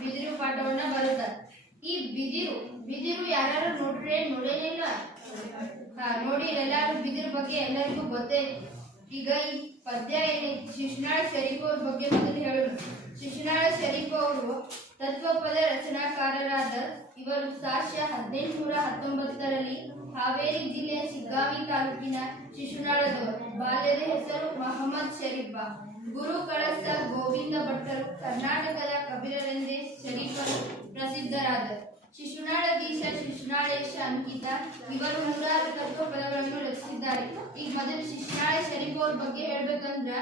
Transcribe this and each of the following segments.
ಬಿದಿರು ಪಾಠವನ್ನ ಬರುತ್ತಾರೆ. ಈ ಬಿದಿರು ಯಾರು ನೋಡೇನಿಲ್ಲ? ನೋಡಿ, ಎಲ್ಲಾರು ಬಿದಿರು ಬಗ್ಗೆ ಎಲ್ಲರಿಗೂ ಗೊತ್ತೇ. ಈಗ ಈ ಪದ್ಯ ಶಿಶುನಾಳ ಶರೀಫ್ ಅವ್ರ ಬಗ್ಗೆ ಮೊದಲು ಹೇಳೋಣ. ಶಿಶುನಾಳ ಶರೀಫ್ ಅವರು ತತ್ವಪದ ರಚನಾಕಾರರಾದ ಇವರು ಸಾಶ್ಯ 1819ರಲ್ಲಿ ಹಾವೇರಿ ಜಿಲ್ಲೆಯ ಶಿಗ್ಗಾವಿ ತಾಲೂಕಿನ ಶಿಶುನಾಳದವರು. ಬಾಲ್ಯದ ಹೆಸರು ಮಹಮ್ಮದ್ ಶರೀಫ. ಗುರು ಕಳಸ ಗೋವಿಂದ ಭಟ್ಟರು ಕರ್ನಾಟಕದ ಕಬೀರರೆಂದೇ ಶರೀಫರು ಪ್ರಸಿದ್ಧರಾದರು. ಶಿಶುನಾಳಧೀಶ, ಶಿಶುನಾಳೇಶ, ಅಂಕಿತ ಇವರು 106 ತತ್ವ ಪದಗಳನ್ನು ರಚಿಸಿದ್ದಾರೆ. ಈಗ ಮೊದಲು ಶಿಶುನಾಳ ಶರೀಫ್ ಅವ್ರ ಬಗ್ಗೆ ಹೇಳ್ಬೇಕಂದ್ರ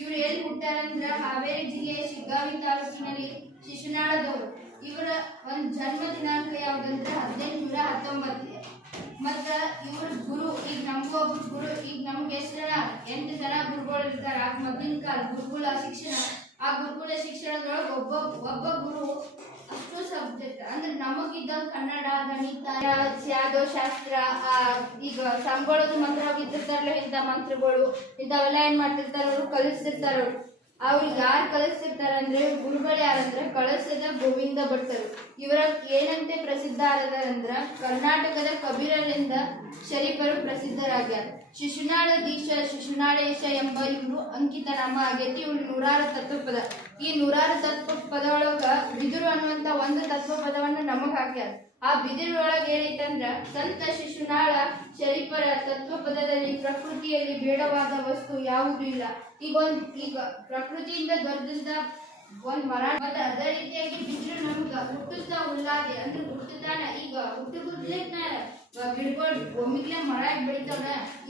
ಇವ್ರು ಎಲ್ಲಿ ಹುಟ್ಟಾರಂದ್ರ ಹಾವೇರಿ ಜಿಲ್ಲೆಯ ಶಿಗ್ಗಾವಿ ತಾಲೂಕಿನಲ್ಲಿ ಶಿಶುನಾಳದವರು. ಇವರ ಒಂದು ಜನ್ಮ ದಿನಾಂಕ ಯಾವ್ದಂದ್ರ 1819. ಮತ್ತ ಇವ್ರ ಗುರು, ಈಗ ನಮ್ಗೊಬ್ಬ ಗುರು, ಈಗ ನಮ್ಗೆ ಎಷ್ಟು ಜನ 8 ಜನ ಗುರುಗಳು ಇರ್ತಾರೆ. ಆಗ ಮೊದಲಿನ ಕಾಲ ಗುರುಕುಲ ಶಿಕ್ಷಣ, ಆ ಗುರುಕುಲ ಶಿಕ್ಷಣದೊಳಗೆ ಒಬ್ಬ ಗುರು ಅಷ್ಟು ಸಬ್ಜೆಕ್ಟ್ ಅಂದ್ರೆ ನಮಗಿದ್ದ ಕನ್ನಡ, ಗಣಿತ, ಶಾಸ್ತ್ರ, ಈಗ ಸಂಬಳದ ಮಂತ್ರ ಇದ್ದಿರ್ತಾರಲ್ಲ, ಇಂಥ ಮಂತ್ರಗಳು ಇಂಥವೆಲ್ಲ ಏನ್ ಮಾಡ್ತಿರ್ತಾರ, ಅವ್ರು ಕಲಿಸ್ತಿರ್ತಾರ. ಅವ್ರಿಗೆ ಯಾರು ಕಲಿಸ್ತಿರ್ತಾರ ಅಂದ್ರೆ ಗುರುಗಳು ಯಾರಂದ್ರೆ ಕಳಸದ ಗೋವಿಂದ ಭಟ್ಟರು. ಇವರ ಏನಂತೆ ಪ್ರಸಿದ್ಧ ಆದರಂದ್ರ ಕರ್ನಾಟಕದ ಕಬೀರರಿಂದ ಶರೀಫರು ಪ್ರಸಿದ್ಧರಾಗ್ಯಾರ. ಶಿಶುನಾಳಧೀಶ, ಶಿಶುನಾಳೇಶ ಎಂಬ ಇವರು ಅಂಕಿತ ನಾಮ ಆಗೈತಿ. ಇವ್ರು 106 ತತ್ವಪದ. ಈ 106 ತತ್ವ ಪದೊಳಗ ಬಿದಿರು ಅನ್ನುವಂತ ಒಂದು ತತ್ವ ಪದವನ್ನ ನಮಗ್ ಹಾಕ್ಯಾರ. ಆ ಬಿದಿರೊಳಗೆ ಏನೈತಂದ್ರ ಸಂತ ಶಿಶುನಾಳ ಶರೀಫರ ತತ್ವ ಪದದಲ್ಲಿ ಪ್ರಕೃತಿಯಲ್ಲಿ ಬೇಡವಾದ ವಸ್ತು ಯಾವುದೂ ಇಲ್ಲ. ಈಗ ಪ್ರಕೃತಿಯಿಂದ ದೊಡ್ಡದ ಒಂದ್ ಮರ, ಮತ್ತೆ ಅದೇ ರೀತಿಯಾಗಿ ಬಿದಿರು ನಮ್ಗ ಹುಟ್ಟುತ್ತಾ ಉಲ್ಲಾದೆ ಅಂದ್ರೆ ಹುಟ್ಟುತ್ತಾನ. ಈಗ ಹುಟ್ಟುಗುದ್ಲೇನ ಗಿಡಗಳು ಒಮ್ಮಿಗ್ಲೆ ಮರ ಬೆಳಿತಾವ,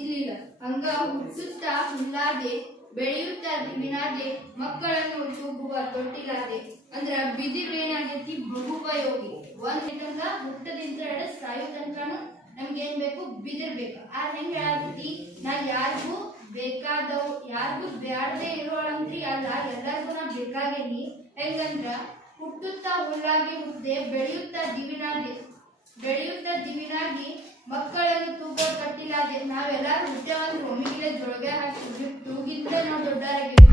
ಇಲ್ಲ ಹಂಗ ಹುಟ್ಟುತ್ತಾ ಹುಲ್ಲಾದೆ, ಬೆಳೆಯುತ್ತಾ ದಿವಿನಾದೆ, ಮಕ್ಕಳನ್ನು ತೂಗುವ ತೊಟ್ಟಿಲಾದೆ. ಅಂದ್ರ ಬಿದಿರು ಏನಾಗೈತಿ ಬಹುಪಯೋಗಿ. ಒಂದ್ ಹುಟ್ಟದಿಂದ ಸಾಯೋ ತನಕನು ನಮ್ಗೆ ಏನ್ ಬೇಕು? ಬಿದಿರ್ ಬೇಕು. ಆ ಹೆಂಗ ಆಗೈತಿ, ನಾ ಯಾರಿಗೂ ಬೇಕಾದವ್, ಯಾರಿಗೂ ಬ್ಯಾಡದೆ ಇರೋಳಂತ್ರಿ ಅಲ್ಲ, ಎಲ್ಲರಿಗೂ ನಾ ಬೇಕಾಗೇನಿ. ಹೆಂಗಂದ್ರ ಹುಟ್ಟುತ್ತಾ ಹುಲ್ಲಾಗಿ ಹುಟ್ಟದೆ, ಬೆಳೆಯುತ್ತಾ ದಿವಿನಾಗಿ ಮಕ್ಕಳನ್ನು ತೂಗೋ ತಟ್ಟಿಲಾದೆ. ನಾವೆಲ್ಲಾರು ಹುಟ್ಟೇವಂದ್ರೆ ಒಮ್ಮಿಗೆ ಜೊಳಗೆ ಹಾಕಿ ತೂಗಿದ್ರೆ ನಾವು ದೊಡ್ಡವರಾಗಿವಿ.